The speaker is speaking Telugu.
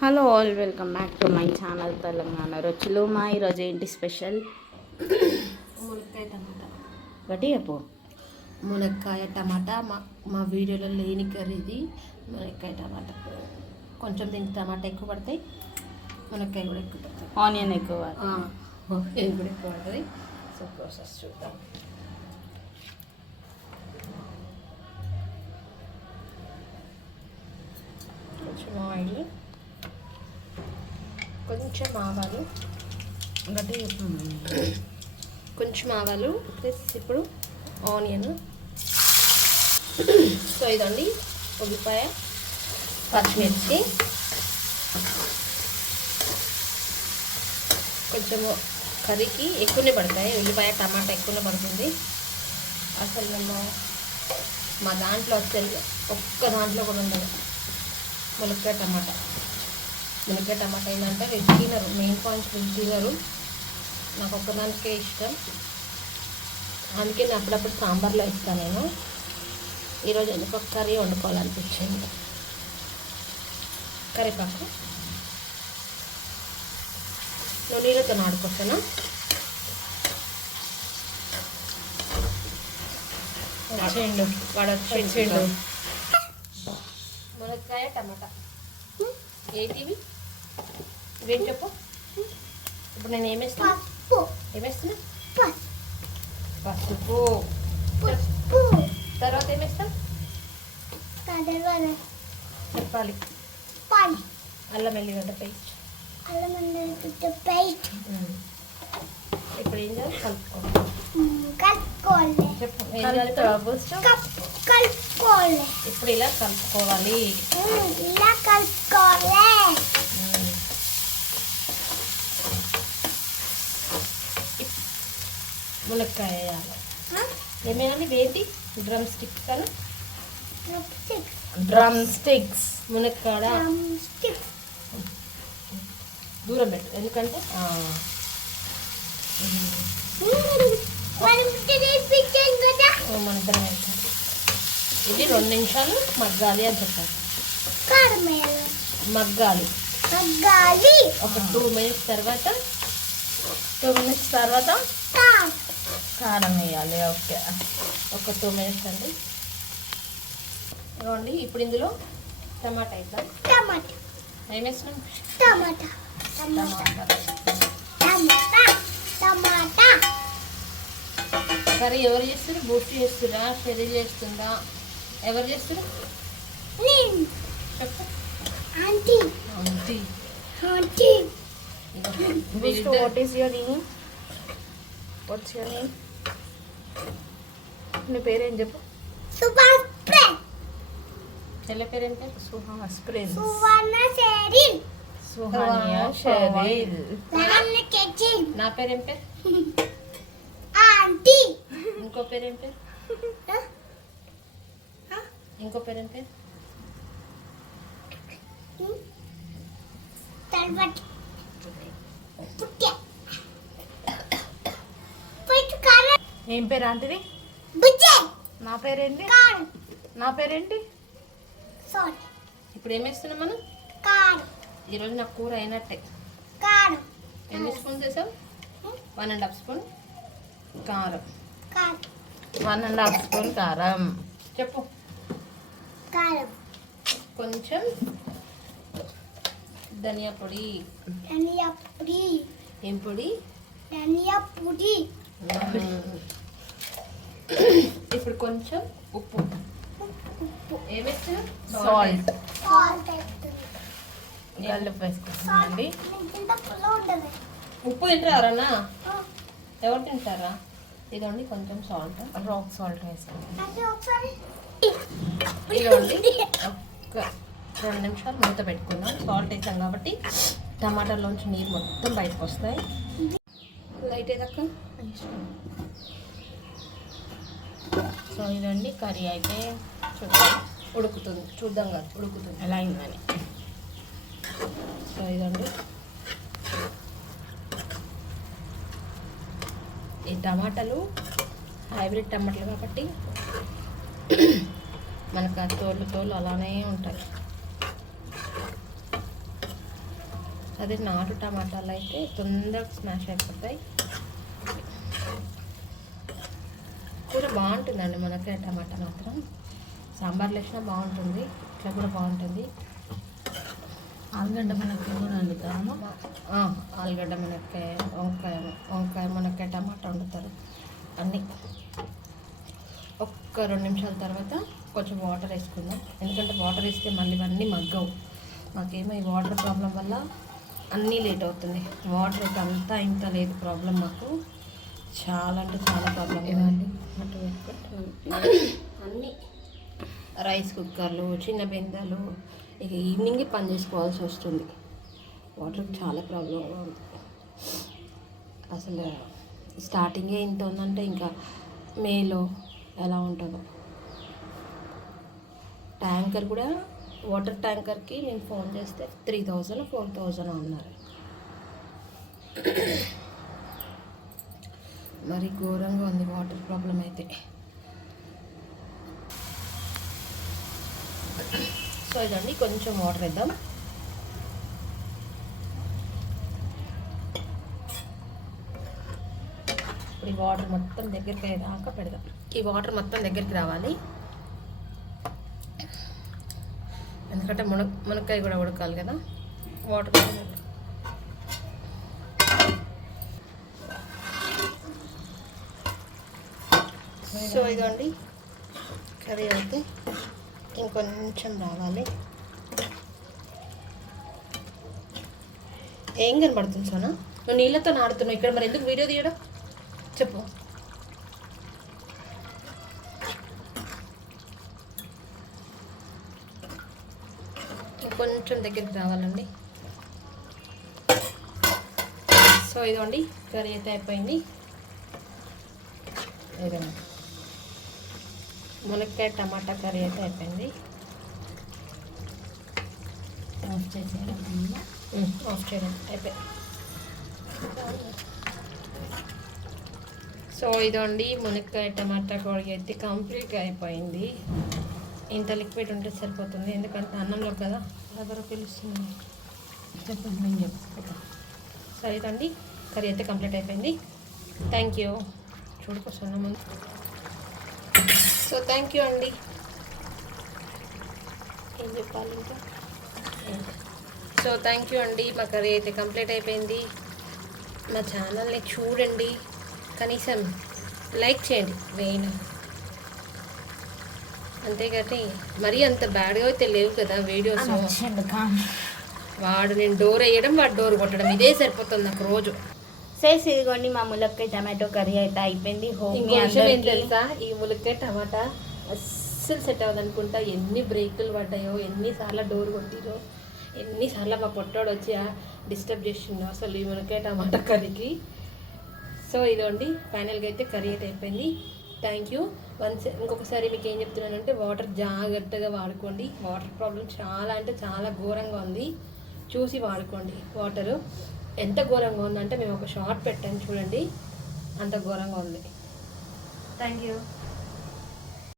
Hello all welcome back to my channel Telangana రుచులు. మా ఈరోజు ఏంటి స్పెషల్? మునక్కాయ టమాటా ఒకటి చెప్పు. మునక్కాయ టమాటా. మా మా వీడియోలో లేని కర్రీ ఇది మునక్కాయ టమాటా. కొంచెం దీనికి టమాటా ఎక్కువ పడతాయి మునక్కాయ కూడా ఎక్కువ పడతాయి. ఆనియన్ ఎక్కువ ఇది కూడా ఎక్కువ పడుతుంది సో ప్రాసెస్ చూద్దాం. కొంచెం ఆయిల్ కొంచెం ఆవాలు. చెప్పు కొంచెం ఆవాలు ప్లస్ ఇప్పుడు ఆనియన్. సో ఇదండి ఉల్లిపాయ పచ్చిమిర్చి. కొంచెం కర్రీకి ఎక్కువనే పడతాయి. ఉల్లిపాయ టమాటా ఎక్కువనే పడుతుంది. అసలు మేము మా దాంట్లో వచ్చేది ఒక్క దాంట్లో కూడా ఉండదు. మునక్కాయ టమాటా. మునక్కాయ టమాటా ఏంటంటే వెజ్ తినరు మెయిన్ పాయింట్స్ వెజ్ తినరు నాకు ఒక్కదానికే ఇష్టం. అందుకే నేను అప్పుడప్పుడు సాంబార్లో ఇస్తాను నేను. ఈరోజు ఎందుకు కర్రీ వండుకోవాలనిపించింది. కరివేపాకు. నువ్వు నీళ్ళతో నాడుకొస్తాను? వాడు మునక్కాయ టమాటా. ఏంటివి? ఇవేం చెప్పు? ఇప్పుడు నేను ఏమేస్తాను ఏమేస్తున్నా పసుపు. తర్వాత ఏమేస్తాం చెప్పాలి. అల్లం ఎల్లిగడ్డ పేస్ట్. ఇప్పుడు ఏం చేయాలి? కలుపుకోవాలి. చేయాలి ఇప్పుడు? ఇప్పుడు ఇలా కలుపుకోవాలి. మునక్కాయ వేయాలి. ఏమేనండి వేటి డ్రమ్ స్టిక్ కదా డ్రమ్ స్టిక్స్. మునక్కాడ. దూరం పెట్టు. ఎందుకంటే మన ఇద్దరం ఇది రెండు నిమిషాలు మగ్గాలి అని చెప్పారు. మగ్గాలి. ఒక టూ మినిట్స్ తర్వాత టూ మినిట్స్ తర్వాత కారం వేయాలి ఓకే. ఒక టూ మినిట్స్ అండి. ఇవ్వండి ఇప్పుడు ఇందులో టమాటా వేద్దాం. ఏం వేస్తున్నాం? కర్రీ ఎవరు చేస్తారు బూస్ట్ చేస్తురా? షెరీ చేస్తుందా? ఎవరు చేస్తారు aunty. What is your name what's your name నీ పేరేం చెప్పు? చెల్లె పేరు పేరు సుహాస్ ప్రిన్స్ సువర్ణ సుహానియా షెరీల్ నా పేరు పేరు? ఆంటీ. ఇంకో పేరు పేరు? ఇంకో పేరు పేరు? తర్వాత పుట్టే. పోయి కారు ఏం పేరు ఆంటీది? నా పేరేంటి? నా పేరేంటి? ఇప్పుడు ఏం వేస్తున్నాం మనం? ఈరోజు నాకు కూర అయినట్టే. కారు. ఎన్ని స్పూన్స్ వేసాం వన్ అండ్ హాఫ్ స్పూన్ కారం. కారు. వన్ అండ్ హాఫ్ స్పూన్ కారం. చెప్పు. కారు. కొంచెం ధనియా పొడి. ధనియా పొడి. ఏం పొడి? ధనియా పొడి. ఇప్పుడు కొంచెం ఉప్పు. వేస్తున్నాం. సాల్ట్ వేసుకుంటుందండి ఉప్పు తింటారన్నా ఎవరు తింటారా? ఇదండి కొంచెం సాల్ట్ రాక్ సాల్ట్ ఒకసారి. ఇదండి ఒక్క రెండు నిమిషాలు మూత పెట్టుకుందాం. సాల్ట్ వేసాం కాబట్టి టమాటాలోంచి నీరు మొత్తం బయటకు వస్తాయి లైట్ ఏదక్క సో ఇదండి కర్రీ అయితే చూద్దాం. ఉడుకుతుంది. చూద్దాం కదా. ఉడుకుతుంది. ఎలా అయిందని సో ఇదండి. ఈ టమాటాలు హైబ్రిడ్ టమాటాలు కాబట్టి మనకు ఆ తోలు తోలు అలానే ఉంటాయి. అదే నాటు టమాటాలు అయితే తొందరగా స్మాష్ అయిపోతాయి. కూర బాగుంటుందండి మునక్కాయ టమాటా మాత్రం. సాంబార్లో వేసినా బాగుంటుంది ఇట్లా కూడా బాగుంటుంది. ఆలుగడ్డ మనకి కూడా వండుతాము ఆలుగడ్డ మునక్కాయ వంకాయ వంకాయ మునక్కాయ టమాటా వండుతారు. అన్నీ ఒక్క రెండు నిమిషాల తర్వాత కొంచెం వాటర్ వేసుకుందాం. ఎందుకంటే వాటర్ వేస్తే మళ్ళీ ఇవన్నీ మగ్గవు. మాకేమో ఈ వాటర్ ప్రాబ్లం వల్ల అన్నీ లేట్ అవుతుంది. వాటర్ అయితే అంతా ఇంత లేదు ప్రాబ్లం మాకు. చాలా అంటే చాలా ప్రాబ్లం ఇవ్వండి అటు పెట్టుకుంటాం అన్నీ. రైస్ కుక్కర్లు చిన్న బిందెలు ఇక ఈవినింగ్ పని చేసుకోవాల్సి వస్తుంది. వాటర్ చాలా ప్రాబ్లంగా ఉంది. అసలు స్టార్టింగే ఇంత ఉందంటే ఇంకా మేలో ఎలా ఉంటుందో. ట్యాంకర్ కూడా వాటర్ ట్యాంకర్కి నేను ఫోన్ చేస్తే త్రీ థౌజండ్ ఫోర్ థౌజండ్ అన్నారు. మరి ఘోరంగా ఉంది వాటర్ ప్రాబ్లం అయితే. సో ఇదండి కొంచెం వాటర్ వేద్దాం. ఇప్పుడు ఈ వాటర్ మొత్తం దగ్గరికి అయ్యేదాకా పెడదాం. ఈ వాటర్ మొత్తం దగ్గరికి రావాలి. ఎందుకంటే మున మునక్కాయ కూడా ఉడకాలి కదా. వాటర్ కూడా పెడదాం. సో ఇదండి కర్రీ అయితే ఇంకొంచెం రావాలి. ఏం కనబడుతుంది సోనా? నువ్వు నీళ్ళతో నాడుతున్నావు ఇక్కడ మరి ఎందుకు వీడియో తీయడం? చెప్పు. ఇంకొంచెం దగ్గరికి రావాలండి. సో ఇదిగోండి కర్రీ అయితే అయిపోయింది. ఏదైనా మునక్కాయ టమాటా కర్రీ అయితే అయిపోయింది. ఆఫ్ చేసేయాలి ఉమ్, ఆఫ్ చేయడం అయిపోయి. సో ఇదండి మునక్కాయ టమాటా కర్రీ అయితే కంప్లీట్గా అయిపోయింది. ఇంత లిక్విడ్ ఉంటే సరిపోతుంది. ఎందుకంటే అన్నంలో కదా? ఎవరో పిలుస్తుంది. చెప్పండి నేను చెప్తా. సరే ఇదండి. కర్రీ అయితే కంప్లీట్ అయిపోయింది. థ్యాంక్ యూ ముందు. సో థ్యాంక్ యూ అండి. ఏం చెప్పాలి ఇంకా? సో థ్యాంక్ యూ అండి. మా కర్రీ అయితే కంప్లీట్ అయిపోయింది. మా ఛానల్ని చూడండి. కనీసం లైక్ చేయండి. మెయిన్ అంతేగాని మరీ అంత బ్యాడ్గా అయితే లేవు కదా వీడియోస్. వాడు నేను డోర్ వేయడం వాడు డోర్ కొట్టడం. ఇదే సరిపోతుంది నాకు రోజు. సేస్ ఇదిగోండి మా ములక్కాయ టమాటో కర్రీ అయితే అయిపోయింది. తెలుసా? ఈ ములక్కాయ టమాటా అస్సలు సెట్ అవ్వదు అనుకుంటా ఎన్ని బ్రేకులు పడ్డాయో ఎన్నిసార్లు డోర్ కొట్టిరో ఎన్నిసార్లు మా పొట్టాడు వచ్చి డిస్టర్బ్ చేసిండు అసలు ఈ ములక్కాయ టమాటా కర్రీకి. సో ఇదండి ఫైనల్గా అయితే కర్రీ అయితే అయిపోయింది. Thank you. వన్స్ ఇంకొకసారి మీకు ఏం చెప్తున్నానంటే వాటర్ జాగ్రత్తగా వాడుకోండి. వాటర్ ప్రాబ్లం చాలా అంటే చాలా ఘోరంగా ఉంది. చూసి వాడుకోండి వాటరు. ఎంత ఘోరంగా ఉందంటే మేము ఒక షార్ట్ పెట్టాం చూడండి. అంత ఘోరంగా ఉంది. Thank you